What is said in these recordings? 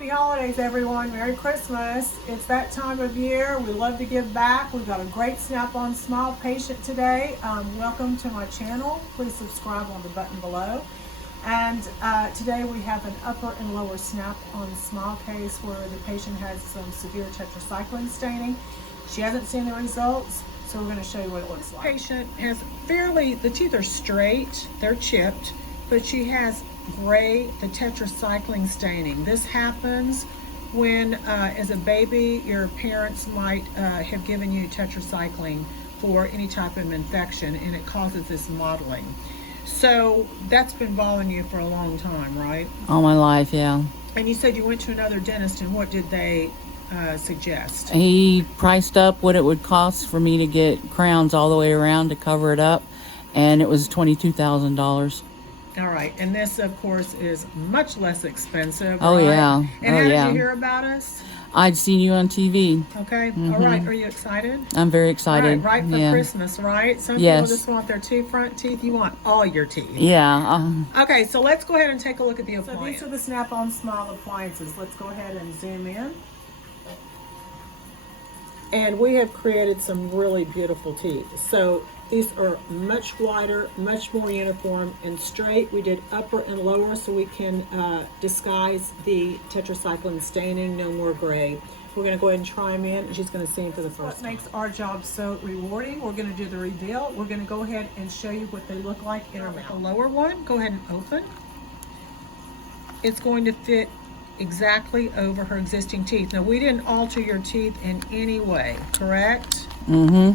Happy holidays, everyone. Merry Christmas. It's that time of year. We love to give back. We've got a great Snap-on Smile patient today. Welcome to my channel. Please subscribe on the button below. And today we have an upper and lower Snap-on Smile case where the patient has some severe tetracycline staining. She hasn't seen the results, so we're going to show you what it looks like. The patient has the teeth are straight, they're chipped, but she has gray, the tetracycline staining. This happens when, as a baby, your parents might have given you tetracycline for any type of infection, and it causes this mottling. So that's been bothering you for a long time, right? All my life, yeah. And you said you went to another dentist, and what did they suggest? He priced up what it would cost for me to get crowns all the way around to cover it up, and it was $22,000. All right, and this, of course, is much less expensive. Oh, right? yeah. And how did you hear about us? I'd seen you on TV. Okay. All right. Are you excited? I'm very excited. Right for Christmas, right? Some Yes. people just want their two front teeth. You want all your teeth. Yeah. Okay, so let's go ahead and take a look at the appliance. So these are the Snap-on Smile appliances. Let's go ahead and zoom in. And we have created some really beautiful teeth. So these are much wider, much more uniform and straight. We did upper and lower so we can disguise the tetracycline staining, no more gray. We're gonna go ahead and try them in, and she's gonna see them for the first time. What makes our job so rewarding? We're gonna do the reveal. We're gonna go ahead and show you what they look like in our mouth. The lower one, go ahead and open. It's going to fit exactly over her existing teeth. Now, we didn't alter your teeth in any way, correct? Mm-hmm.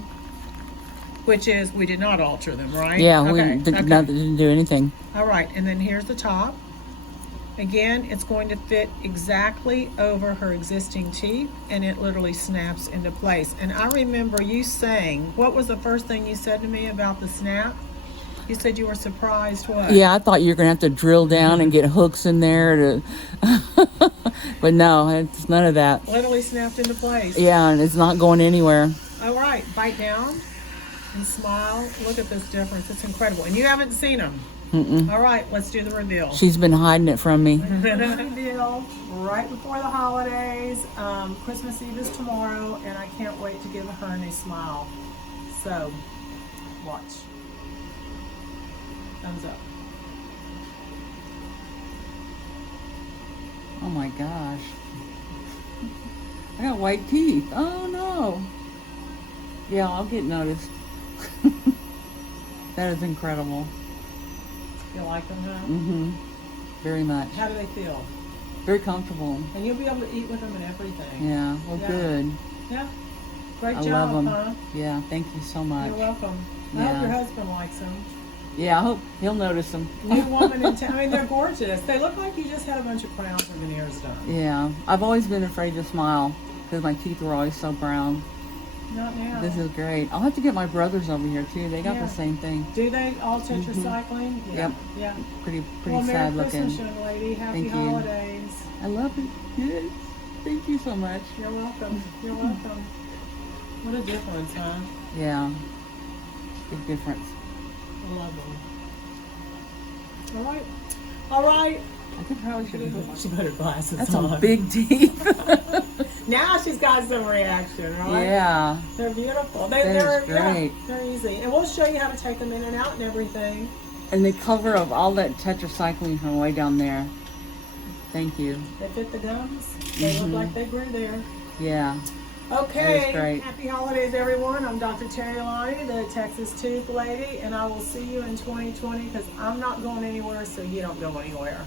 Which is, we did not alter them, right? Yeah, okay. we didn't do anything. All right, and then here's the top. Again, it's going to fit exactly over her existing teeth, and it literally snaps into place. And I remember you saying, what was the first thing you said to me about the snap? You said you were surprised, what? Yeah, I thought you were going to have to drill down and get hooks in there to... But no, it's none of that. Literally snapped into place. Yeah, and it's not going anywhere. All right, bite down and smile. Look at this difference. It's incredible. And you haven't seen them. Mm-mm. All right, let's do the reveal. She's been hiding it from me. Reveal right before the holidays. Christmas Eve is tomorrow, and I can't wait to give her a new smile. So, watch. Thumbs up. Oh my gosh. I got white teeth. Oh no. Yeah, I'll get noticed. That is incredible. You like them, huh? Mm-hmm. Very much. How do they feel? Very comfortable. And you'll be able to eat with them and everything. Yeah, well, good. Yeah. Great I job, love them. huh? Yeah, thank you so much. You're welcome. I Yeah. hope your husband likes them. Yeah, I hope he'll notice them. New woman in town. I mean, they're gorgeous. They look like you just had a bunch of crowns and veneers done. Yeah, I've always been afraid to smile because my teeth were always so brown. Not now. This is great. I'll have to get my brothers over here too. They got the same thing. Do they all tetracycline? Yeah. Yep. Yeah. Pretty Well, sad Merry looking. Christmas, young lady. Happy Thank you. holidays. I love it. Yes. Thank you so much. You're welcome. You're welcome. What a difference, huh? Yeah. Big difference. I love them. All right. All right. I think probably should have She put her glasses That's on. some big teeth. Now she's got some reaction, right? Yeah. They're beautiful. That is great. Yeah, they're easy. And we'll show you how to take them in and out and everything. And the cover of all that tetracycline from way down there. Thank you. They fit the gums. They look like they grew there. Yeah. Okay. That is great. Happy holidays, everyone. I'm Dr. Terri Alani, the Texas Tooth Lady, and I will see you in 2020 because I'm not going anywhere, so you don't go anywhere.